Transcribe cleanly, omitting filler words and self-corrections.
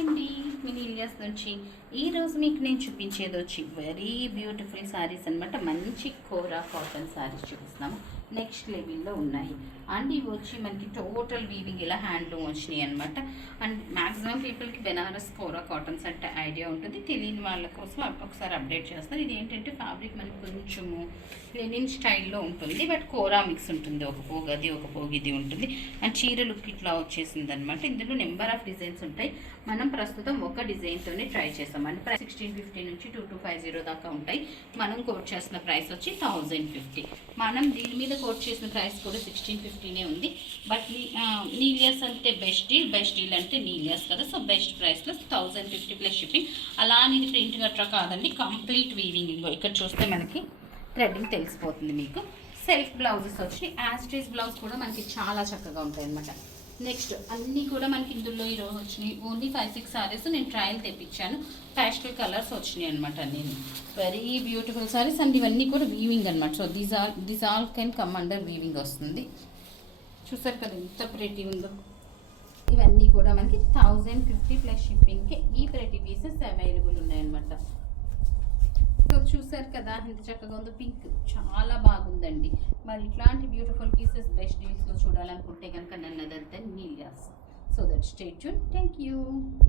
అండి మినీ ఇలియాస్ నుంచి ఈరోజు మీకు నేను చూపించేది వచ్చి వెరీ బ్యూటిఫుల్ శారీస్ అనమాట. మంచి కోరా కాటన్ శారీస్ చూపిస్తున్నాము. నెక్స్ట్ లెవెల్లో ఉన్నాయి అండ్ ఇవి వచ్చి మనకి టోటల్ వీవింగ్ ఇలా హ్యాండ్లూమ్ వచ్చినాయి అనమాట. అండ్ మ్యాక్సిమం పీపుల్కి బెనారస్ కోరా కాటన్స్ అంటే ఐడియా ఉంటుంది. తెలియని వాళ్ళ కోసం ఒకసారి అప్డేట్ చేస్తారు. ఇది ఏంటంటే ఫ్యాబ్రిక్ మనకి కొంచెము లెనిన్ స్టైల్లో ఉంటుంది, బట్ కోరా మిక్స్ ఉంటుంది. ఒక పోగు అది ఒక పోగు ఇది ఉంటుంది. అండ్ చీర లుక్ ఇట్లా వచ్చేసింది అనమాట. ఇందులో నెంబర్ ఆఫ్ డిజైన్స్ ఉంటాయి. మనం ప్రస్తుతం ఒక డిజైన్తోనే ట్రై చేస్తాం. అంటే ప్రైస్ 1650 నుంచి 2250 దాకా ఉంటాయి. మనం కోట్ చేసిన ప్రైస్ వచ్చి 1050. మనం దీని మీద కోట్ చేసిన ప్రైస్ కూడా 1650నే ఉంది. బట్ నీలియాస్ అంటే బెస్ట్ డీల్ అంటే నీలియాస్ కదా, సో బెస్ట్ ప్రైస్లో 1050 ప్లస్ షిప్పింగ్. అలా అనేది ప్రింట్ గట్రా కాదండి, కంప్లీట్ వీవింగ్. ఇక్కడ చూస్తే మనకి థ్రెడ్డింగ్ తెలిసిపోతుంది మీకు. సెల్ఫ్ బ్లౌజెస్ వచ్చి యాస్ట్రీస్ బ్లౌజ్ కూడా మనకి చాలా చక్కగా ఉంటాయి అన్నమాట. నెక్స్ట్ అన్నీ కూడా మనకి ఇందులో ఈరోజు వచ్చినాయి. ఓన్లీ 5-6 సారీస్ నేను ట్రయల్ తెప్పించాను. ప్యాస్టల్ కలర్స్ వచ్చినాయి అనమాట. నేను వెరీ బ్యూటిఫుల్ సారీస్ అండ్ ఇవన్నీ కూడా వీవింగ్ అనమాట. So this all can come under weaving వస్తుంది. చూసారు కదా ఎంత ప్రెటీ ఉందో. ఇవన్నీ కూడా మనకి 1050 ప్లస్ షిప్పింగ్కి ఈ ప్రెటీ పీసెస్ అవైలబుల్ ఉన్నాయన్నమాట. సో చూసారు కదా ఎంత చక్కగా ఉందో. పింక్ చాలా బాగుందండి. మరి ఇట్లాంటి బ్యూటిఫుల్ పీసెస్ బెస్ట్ డీల్స్లో చూడాలనుకుంటే కనుక నన్ను అదంతా నీలియాస్. So that stay tune. Thank you.